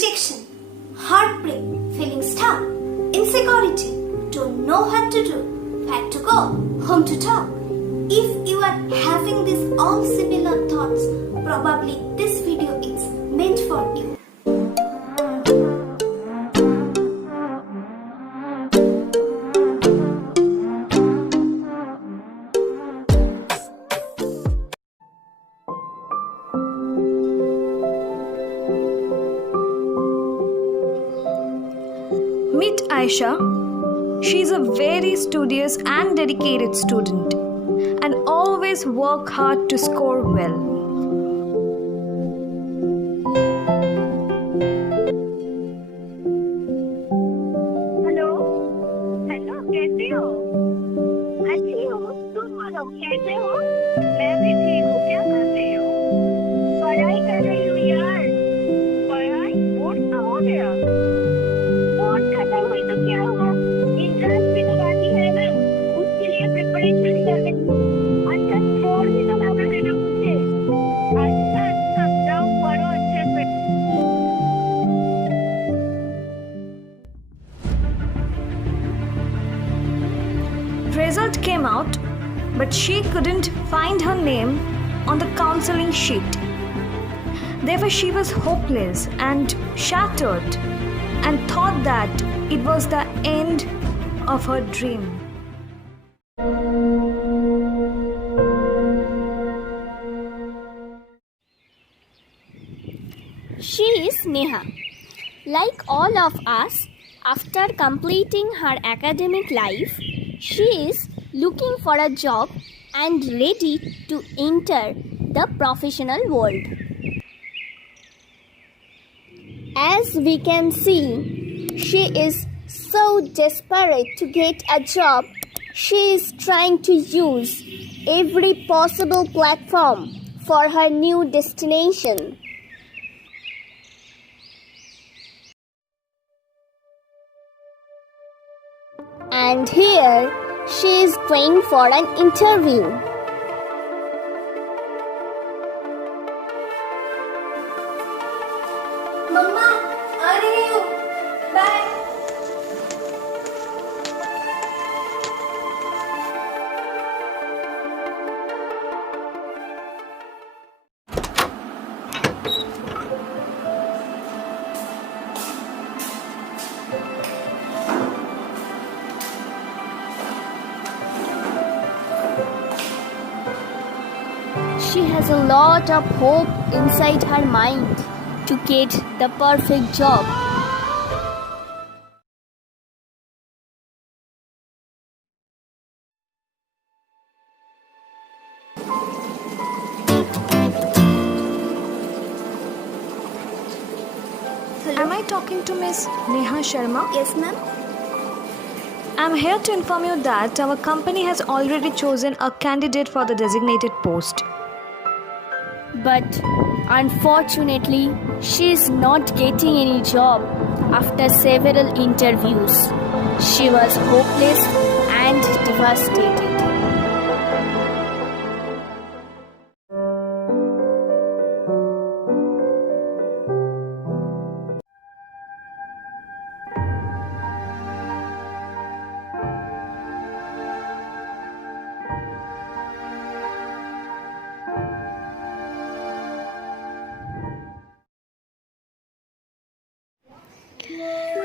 rejection, heartbreak, feeling stuck, insecurity, don't know what to do, where to go, whom to talk. If you are having these all similar thoughts, probably this video is meant for you. Meet Aisha. She's a very studious and dedicated student and always work hard to score well. Hello कैसे हो? अच्छी हो? तुम बोलो कैसे हो? मैं भी ठीक हूँ। क्या कर रही हो? पढ़ाई कर रही हूँ यार। पढ़ाई बोर्ड तो हो गया। बोर्ड खत्म हुई तो क्या हुआ? एग्जाम भी तो बाकी है ना, उसके लिए प्रिपरेशन कर रही हूँ। अच्छा छोड़ भी तो ना देना मुझे। अच्छा जाओ पढ़ो अच्छे से। Result came out, but she couldn't find her name on the counseling sheet. Therefore, she was hopeless and shattered and thought that it was the end of her dream. She is Neha. Like all of us, after completing her academic life, she is looking for a job and ready to enter the professional world. As we can see, she is so desperate to get a job, she is trying to use every possible platform for her new destination. And here she is going for an interview. Mama, आ रही हूँ. Bye. She has a lot of hope inside her mind to get the perfect job. Am I talking to Miss Neha Sharma? Yes, ma'am. I'm here to inform you that our company has already chosen a candidate for the designated post. But unfortunately, she is not getting any job after several interviews. She was hopeless and devastated.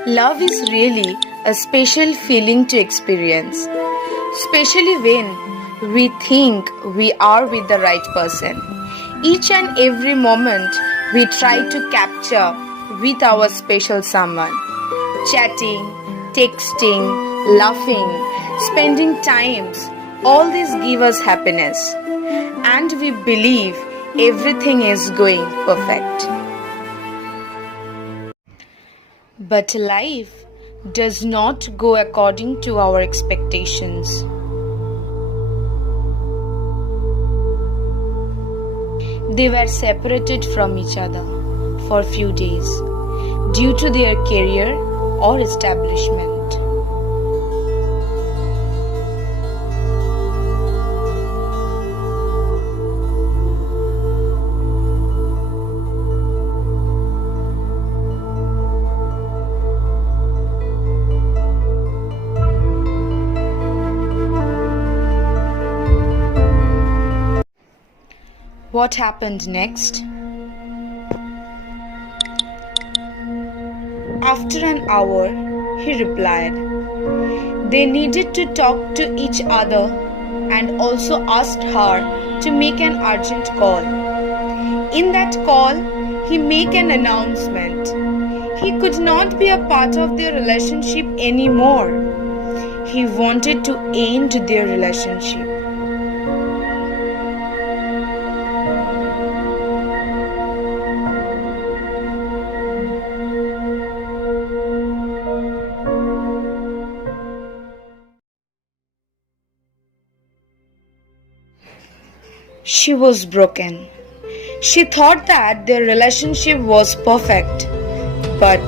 Love is really a special feeling to experience, especially when we think we are with the right person. Each and every moment we try to capture with our special someone. Chatting, texting, laughing, spending times, all these give us happiness. And we believe everything is going perfect. But life does not go according to our expectations. They were separated from each other for few days due to their career or establishment. What happened next? After an hour, he replied. They needed to talk to each other and also asked her to make an urgent call. In that call, he made an announcement. He could not be a part of their relationship anymore. He wanted to end their relationship. She was broken. She thought that their relationship was perfect, but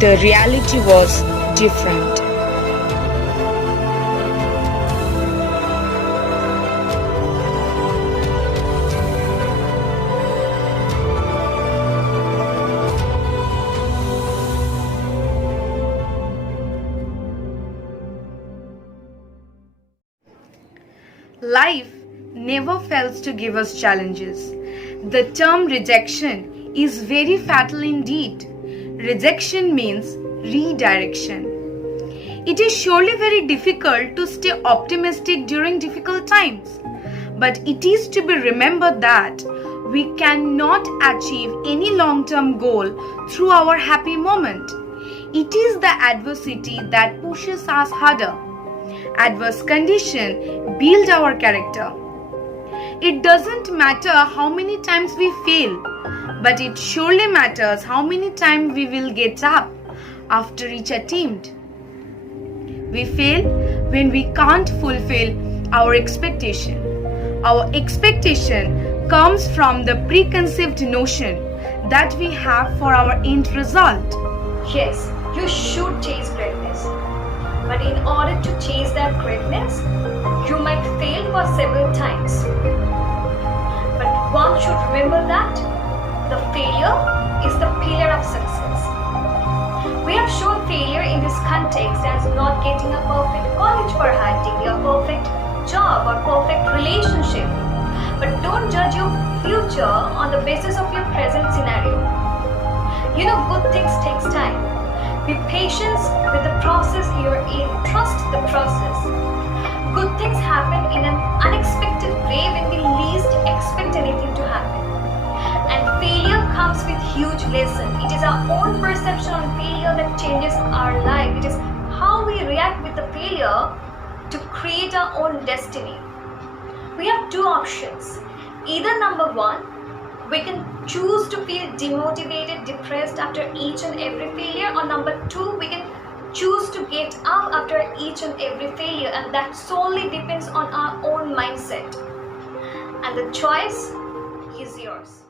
the reality was different. Life never fails to give us challenges. The term rejection is very fatal indeed. Rejection means redirection. It is surely very difficult to stay optimistic during difficult times, but it is to be remembered that we cannot achieve any long-term goal through our happy moment. It is the adversity that pushes us harder. Adverse conditions build our character. It doesn't matter how many times we fail, but it surely matters how many times we will get up after each attempt. We fail when we can't fulfill our expectation. Our expectation comes from the preconceived notion that we have for our end result. Yes, you should chase greatness. But in order to chase that greatness, you might fail for several times. But one should remember that the failure is the pillar of success. We have shown failure in this context as not getting a perfect college for high degree, a perfect job or perfect relationship. But don't judge your future on the basis of your present scenario. You know, good things takes time. Be patient with the process you're in. Trust the process. Good things happen in an unexpected way when we least expect anything to happen. And failure comes with huge lesson. It is our own perception on failure that changes our life. It is how we react with the failure to create our own destiny. We have two options. Either number one, we can choose to feel demotivated, depressed after each and every failure, or number two, we can choose to get up after each and every failure, and that solely depends on our own mindset. And the choice is yours.